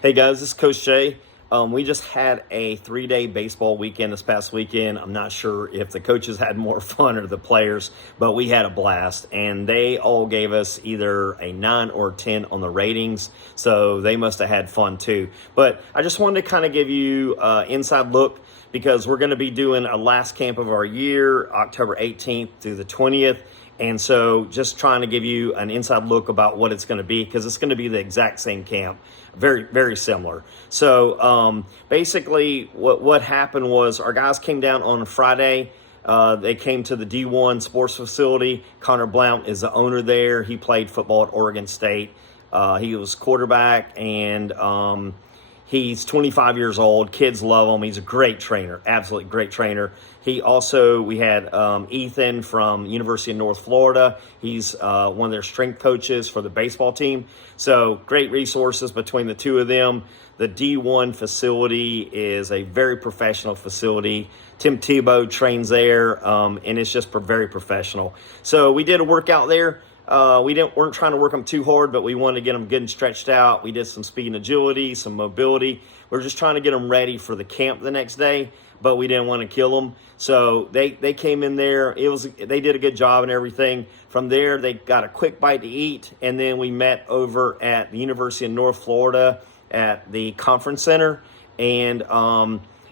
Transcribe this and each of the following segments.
Hey guys, this is Coach Jay. We just had a 3-day baseball weekend this past weekend. I'm not sure if the coaches had more fun or the players, but we had a blast. And they all gave us either a 9 or 10 on the ratings, so they must have had fun too. But I just wanted to kind of give you an inside look because we're going to be doing a last camp of our year, October 18th through the 20th. And so just trying to give you an inside look about what it's going to be, because it's going to be the exact same camp, very, very similar. So basically what happened was our guys came down on Friday. They came to the D1 sports facility. Connor Blount is the owner there. He played football at Oregon State. He was quarterback, and he's 25 years old. Kids love him. He's a great trainer, absolutely great trainer. We had Ethan from University of North Florida. He's one of their strength coaches for the baseball team. So great resources between the two of them. The D1 facility is a very professional facility. Tim Tebow trains there, and it's just very professional. So we did a workout there. Weren't trying to work them too hard, but we wanted to get them good and stretched out. We did some speed and agility, some mobility. We're just trying to get them ready for the camp the next day, but we didn't want to kill them. So they came in there. They did a good job and everything. From there, they got a quick bite to eat, and then we met over at the University of North Florida at the conference center, and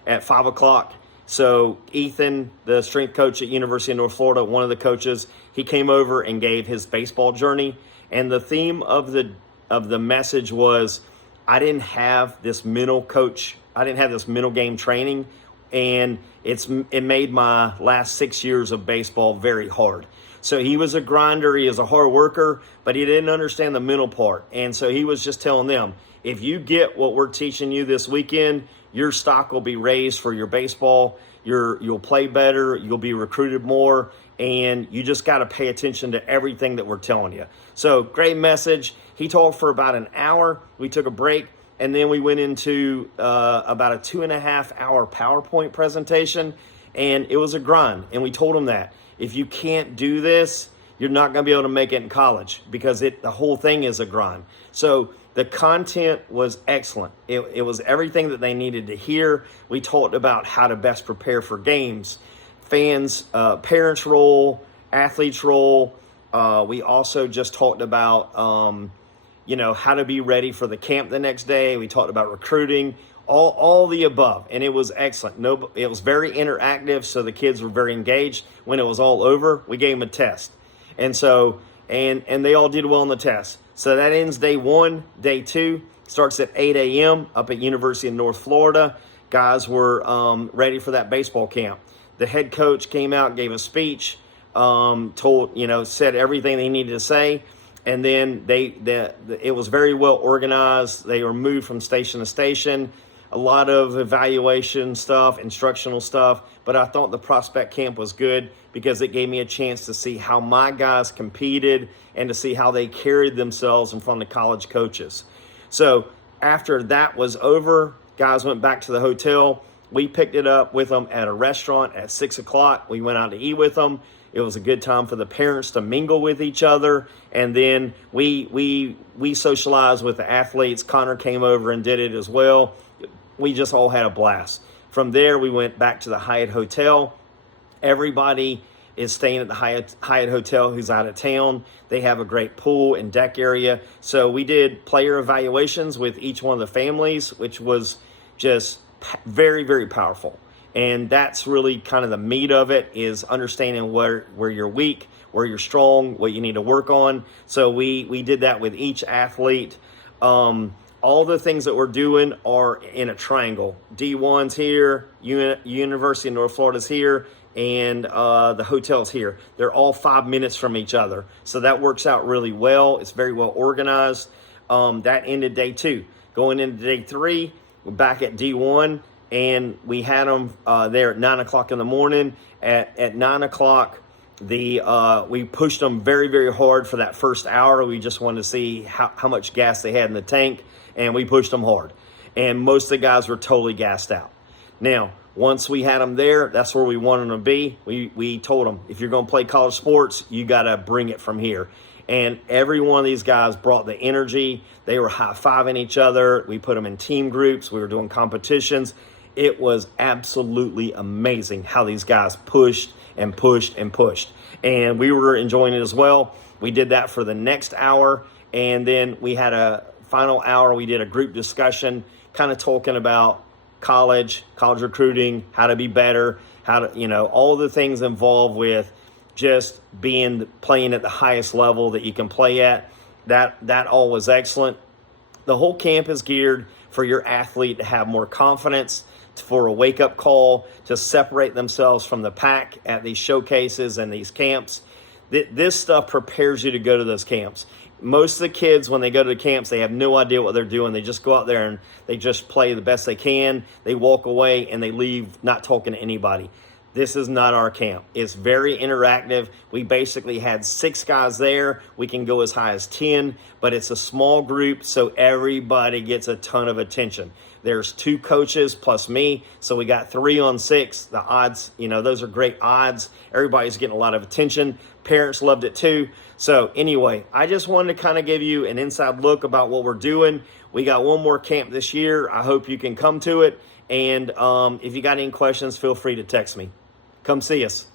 at 5 o'clock. So Ethan, the strength coach at University of North Florida, one of the coaches, he came over and gave his baseball journey. And the theme of the message was, I didn't have this mental game training, and it made my last 6 years of baseball very hard. So he was a grinder, he was a hard worker, but he didn't understand the mental part. And so he was just telling them, if you get what we're teaching you this weekend, your stock will be raised for your baseball. You'll play better. You'll be recruited more. And you just got to pay attention to everything that we're telling you. So great message. He talked for about an hour. We took a break. And then we went into about a 2.5-hour PowerPoint presentation. And it was a grind. And we told him that if you can't do this, you're not going to be able to make it in college, because the whole thing is a grind. So the content was excellent. It was everything that they needed to hear. We talked about how to best prepare for games, fans, parents' role, athletes' role. We also just talked about, how to be ready for the camp the next day. We talked about recruiting, all the above, and it was excellent. It was very interactive, so the kids were very engaged. When it was all over, we gave them a test. And so, and they all did well on the test. So that ends day one. Day two starts at 8 a.m. up at University of North Florida. Guys were ready for that baseball camp. The head coach came out, gave a speech, said everything they needed to say. And then it was very well organized. They were moved from station to station. A lot of evaluation stuff, instructional stuff, but I thought the prospect camp was good because it gave me a chance to see how my guys competed and to see how they carried themselves in front of college coaches. So after that was over, guys went back to the hotel. We picked it up with them at a restaurant at 6 o'clock. We went out to eat with them. It was a good time for the parents to mingle with each other. And then we socialized with the athletes. Connor came over and did it as well. We just all had a blast. From there, we went back to the Hyatt Hotel. Everybody is staying at the Hyatt Hotel who's out of town. They have a great pool and deck area. So we did player evaluations with each one of the families, which was just very, very powerful. And that's really kind of the meat of it, is understanding where you're weak, where you're strong, what you need to work on. So we did that with each athlete. All the things that we're doing are in a triangle. D1's here, University of North Florida's here, and the hotel's here. They're all 5 minutes from each other. So that works out really well. It's very well organized. That ended day two. Going into day three, we're back at D1, and we had them there at 9 o'clock in the morning. At 9 o'clock, we pushed them very, very hard for that first hour. We just wanted to see how much gas they had in the tank, and we pushed them hard. And most of the guys were totally gassed out. Now, once we had them there, that's where we wanted them to be. We told them, if you're going to play college sports, you got to bring it from here. And every one of these guys brought the energy. They were high-fiving each other. We put them in team groups. We were doing competitions. It was absolutely amazing how these guys pushed and pushed and pushed. And we were enjoying it as well. We did that for the next hour. And then we had a final hour. We did a group discussion, kind of talking about college recruiting, how to be better, how to, all the things involved with just playing at the highest level that you can play at. That all was excellent. The whole camp is geared for your athlete to have more confidence, for a wake-up call, to separate themselves from the pack at these showcases and these camps. This stuff prepares you to go to those camps. Most of the kids, when they go to the camps, they have no idea what they're doing. They just go out there and they just play the best they can. They walk away and they leave not talking to anybody. This is not our camp. It's very interactive. We basically had 6 guys there. We can go as high as 10, but it's a small group, so everybody gets a ton of attention. There's 2 coaches plus me, so we got 3 on 6. The odds, those are great odds. Everybody's getting a lot of attention. Parents loved it too. So anyway, I just wanted to kind of give you an inside look about what we're doing. We got one more camp this year. I hope you can come to it. And if you got any questions, feel free to text me. Come see us.